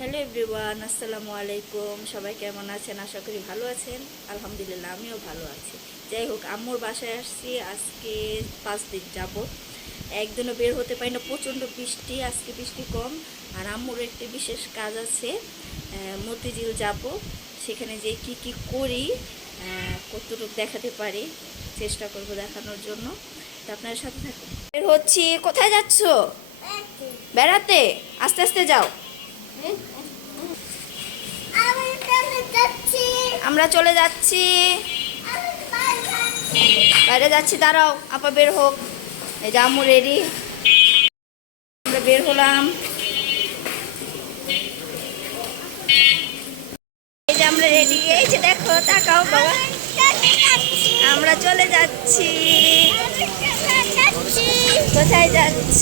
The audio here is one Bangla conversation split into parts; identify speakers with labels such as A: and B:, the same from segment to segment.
A: হ্যালো এভরিওয়ান আসসালামু আলাইকুম। সবাই কেমন আছেন? আশা করি ভালো আছেন। আলহামদুলিল্লাহ আমিও ভালো আছি। যাই হোক আম্মুর বাসায় আসছি। আজকে পাঁচ দিন যাব একদিনও বের হতে পারি না। প্রচণ্ড বৃষ্টি আজকে বৃষ্টি কম। আর আম্মুর একটি বিশেষ কাজ আছে। মতিঝিল যাব। সেখানে যে কি কি করি কতটুকু দেখাতে পারি চেষ্টা করব দেখানোর জন্য। তা আপনার সাথে থাকুন। বের হচ্ছি। কোথায় যাচ্ছ? বেড়াতে? আস্তে আস্তে যাও। আমরা চলে যাচ্ছি। বাইরে যাচ্ছি, দাঁড়াও, আপা বের হোক। এই যে আম্মু রেডি আমরা বের হলাম। এই যে আমরা রেডি এই যে দেখো, তাকাও বাবা। আমরা চলে যাচ্ছি। কোথায় যাচ্ছ?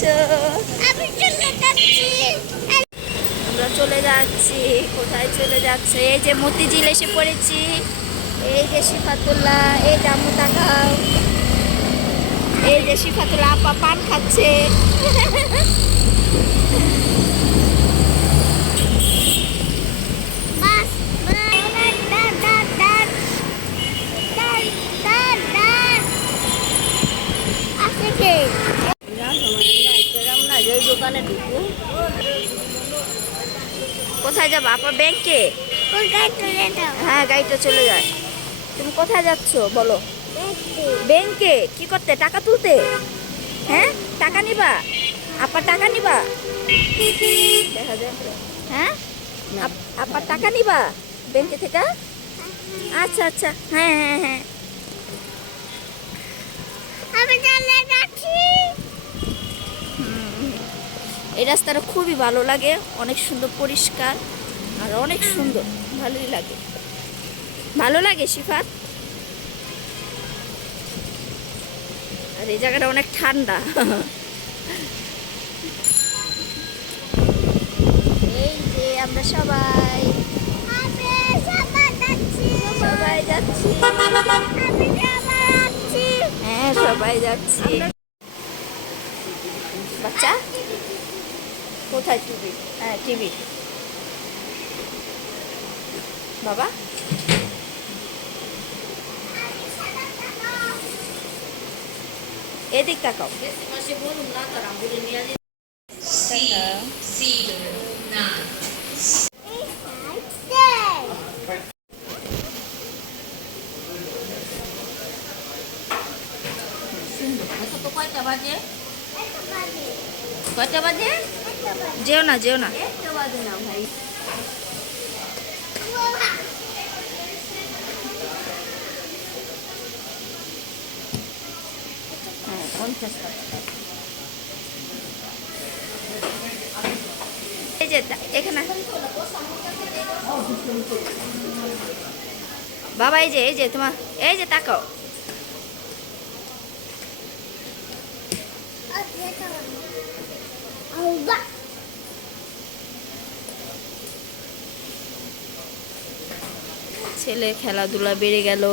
A: যাচ্ছি, কোথায় চলে যাচ্ছে? এই যে মতিঝিল এসে পড়েছি। এই যে শিফাতুল্লাহ, এই জামু টাকাও এই যে শিফাতুল্লাহ, আপা পান খাচ্ছে। যাব ব্যাংকে? হ্যাঁ গাড়িটা চলে যায়। তুমি কোথায় যাচ্ছ বলো? ব্যাংকে। কি করতে? টাকা তুলতে? হ্যাঁ? টাকা নিবা? আপা টাকা নিবা? দেখা যায় হ্যাঁ? আপ- আপা টাকা নিবা? ব্যাংকে থেকে? আচ্ছা আচ্ছা। হ্যাঁ হ্যাঁ হ্যাঁ। এই রাস্তাটা খুবই ভালো লাগে অনেক সুন্দর পরিষ্কার। আর অনেক সুন্দর ভালোই লাগে। ভালো লাগে শিফাত আর এই জায়গাটা অনেক ঠান্ডা। এই যে আমরা সবাই। সবাই যাচ্ছি। হ্যাঁ সবাই যাচ্ছি। বাচ্চা? কোথায় টিভি? হ্যাঁ টিভি। বাবা? এদিক তাকাও।
B: কয়টা বাজে।
A: কয়টা বাজে? যেও না যেও না।
B: একটা বাজে না ভাই।
A: পঞ্চাশ টাকা বাবা, এই যে এই যে, তোমার, এই যে, তাকাও। ছেলে খেলাধুলা বেড়ে গেল।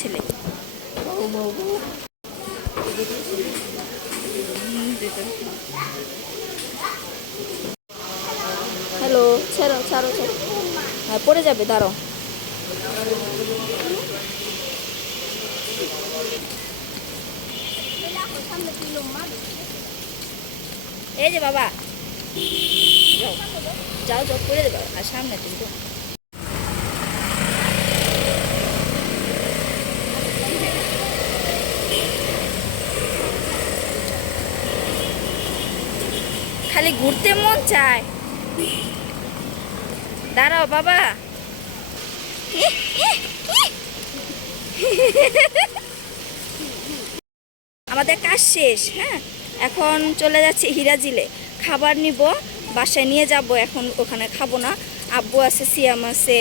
A: ছেলে হ্যালো, ছাড়ো ছাড়ো ছাড়ো। হ্যাঁ পড়ে যাবে, দাঁড়াও। এই যে বাবা। যাও যাও, পড়ে দেবে আর সামনে তুমি খালি ঘুরতে মন চায়। দাঁড়াও বাবা। আমাদের কাজ শেষ হ্যাঁ? এখন চলে যাচ্ছি হিরাজিলে। খাবার নিব, বাসায় নিয়ে যাব, এখন ওখানে খাব না। আব্বু আছে, সিয়াম আছে,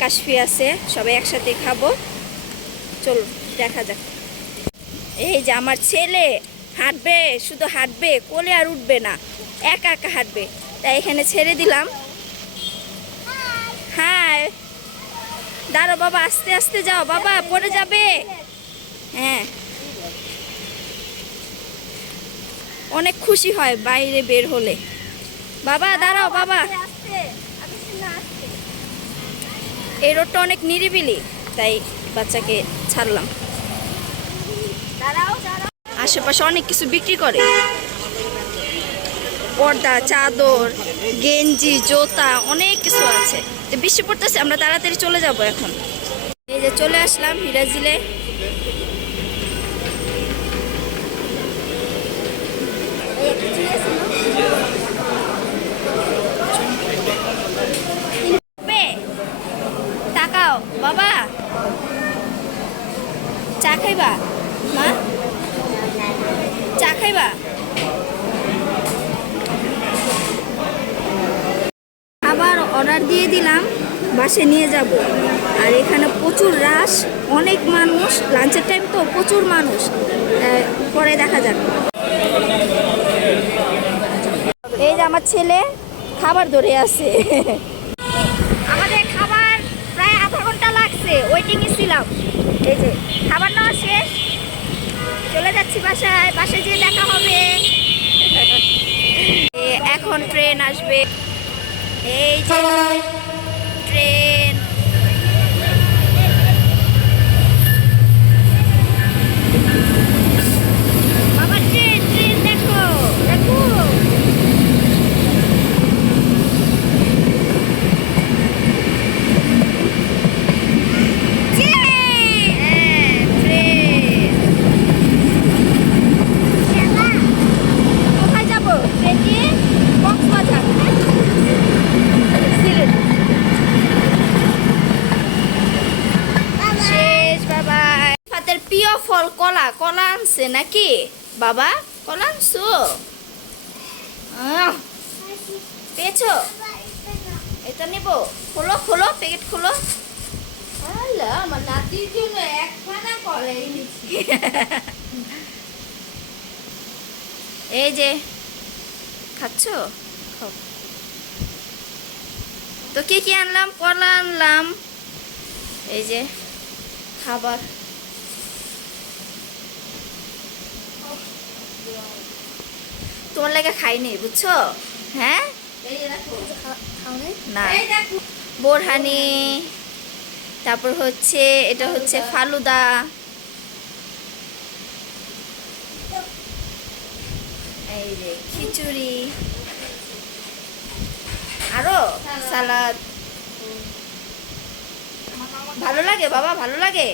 A: কাশফি আছে, সবাই একসাথে খাব। চল, দেখা যাক। এই যে আমার ছেলে। হাঁটবে শুধু হাঁটবে কোলে আর উঠবে না একা একা হাঁটবে। তাই এখানে ছেড়ে দিলাম। হ্যাঁ দাঁড়ো বাবা আস্তে আস্তে যাও। বাবা পড়ে যাবে। হ্যাঁ। অনেক খুশি হয় বাইরে বের হলে। বাবা দাঁড়াও বাবা। এই রোডটা অনেক নিরিবিলি তাই বাচ্চাকে ছাড়লাম।
B: দাঁড়াও দাঁড়াও।
A: আশেপাশে অনেক কিছু বিক্রি করে। পর্দা, চাদর, গেঞ্জি, জুতা, অনেক কিছু আছে। তো বৃষ্টি পড়তেছে, আমরা তাড়াতাড়ি চলে যাব এখন। এই যে চলে আসলাম হিরাজিলে। তাকাও, বাবা। চা খাইবা? খাইবা আবার অর্ডার দিয়ে দিলাম, বাসে নিয়ে যাব। আর এখানে প্রচুর রাশ অনেক মানুষ লাঞ্চের টাইম তো প্রচুর মানুষ। পরে দেখা যাক। এই যে আমার ছেলে খাবার ধরে আছে। আমাদের খাবার প্রায় আধা ঘণ্টা লাগছে ওয়েটিংয়ে ছিলাম। এই যে, খাবার নেওয়া শেষ। চলে যাচ্ছি বাসায় বাসায় যেয়ে দেখা হবে। এখন ট্রেন আসবে। এই যে ট্রেন বাবা ট্রেন ট্রেন দেখো দেখো ট্রেন হ্যাঁ, ট্রেন কোথায় যাব ট্রেন দিয়ে কক্সবাজার সিলেট শেষ বাবা ফাতের প্রিয় ফল কলা কলা আনছে নাকি? বাবা কলা আনছো পেয়েছ? এটা নেব। খোলো খোলো প্যাকেট খোলো।
B: আমার নাতির জন্য একখানা কলাই এনেছি।
A: এই যে খাচ্ছ? খাও। তো কি কি আনলাম? কলা আনলাম। এই যে খাবার। তোমার লাগে খাইনি বুঝছ? হ্যাঁ? না। বোরহানি তারপর হচ্ছে এটা হচ্ছে ফালুদা। এই যে খিচুড়ি। আরও সালাদ। ভালো লাগে বাবা ভালো লাগে?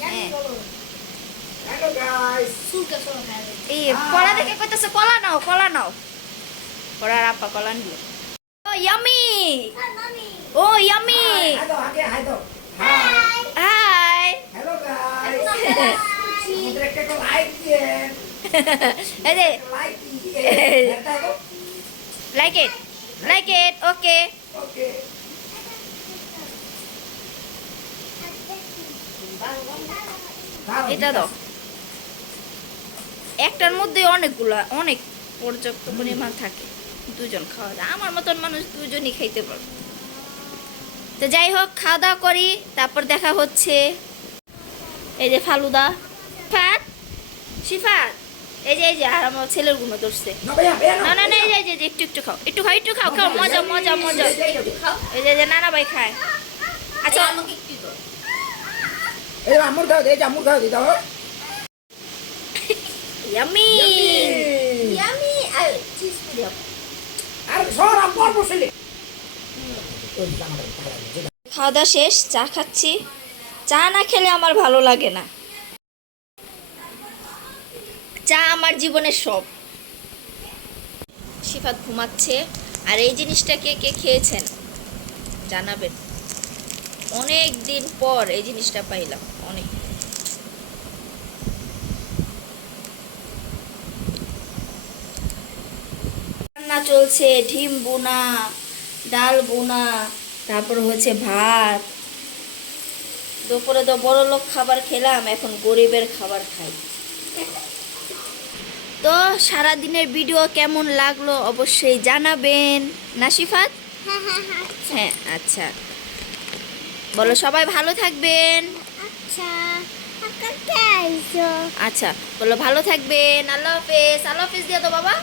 A: হ্যাঁ।
B: সুলকা সহ খাই
A: এই কলা দেখে কইতেছে কলা নাও কলা নাও কলার আপা কলা নিল ও ইয়ামি
B: মামি
A: ও yummy
C: Hello, okay, hello. Hi.
A: Hi
C: Hello guys. Mudah ke like dia.
A: এই যে
C: Like dia. Tahu?
A: Like it like it okay
C: Okay.
A: এটা দাও একটার মধ্যে অনেকগুলা অনেক পর্যাপ্ত পরিমাণ থাকে দুজন খাওয়া যায় আমার মতন মানুষ দুজনই খাইতে পারবে তো যাই হোক খাওয়া দাওয়া করি তারপর দেখা হচ্ছে এই যে ফালুদা ফাত শিফাত এই যে এই যে আর আমার ছেলেরগুলো ধরছে. না না না এই যে, এই যে যে, একটু একটু খাও একটু খাও একটু খাও খাও মজা মজা মজা এই যে এই যে নানা ভাই খায়
B: আচ্ছা
A: আচ্ছা
B: আমাকে একটু দাও
C: Eh, amur kau, dia jamur kau, dia tahu?
A: Yummy
B: yummy আর চিজ দাও
C: sini. Oh, jangan ada.
A: খাওয়া দাওয়া শেষ চা খাচ্ছি। চা না খেলে আমার ভালো লাগে না। চা আমার জীবনের সব। সিফাত ঘুমাচ্ছে আর এই জিনিসটা কে কে খেয়েছেন? জানাবেন। অনেক দিন পর এই জিনিসটা পাইলাম অনেক। রান্না চলছে ডিম বোনা ডাল বোনা তারপর হচ্ছে ভাত। দুপুরে তো বড় লোক খাবার খেলাম এখন গরিবের খাবার খাই। তো সারা দিনের ভিডিও কেমন লাগল অবশ্যই জানাবেন। নাসিফাত? হ্যাঁ আচ্ছা। বলো সবাই ভালো থাকবেন।
B: আচ্ছা আচ্ছা
A: আচ্ছা বলো ভালো থাকবেন। আল্লাহ হাফেজ আল্লাহ হাফেজ দিয়ে তো বাবা।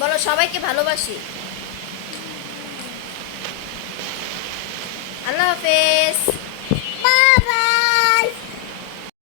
A: বলো সবাইকে ভালোবাসি। আল্লাহ হাফেজ।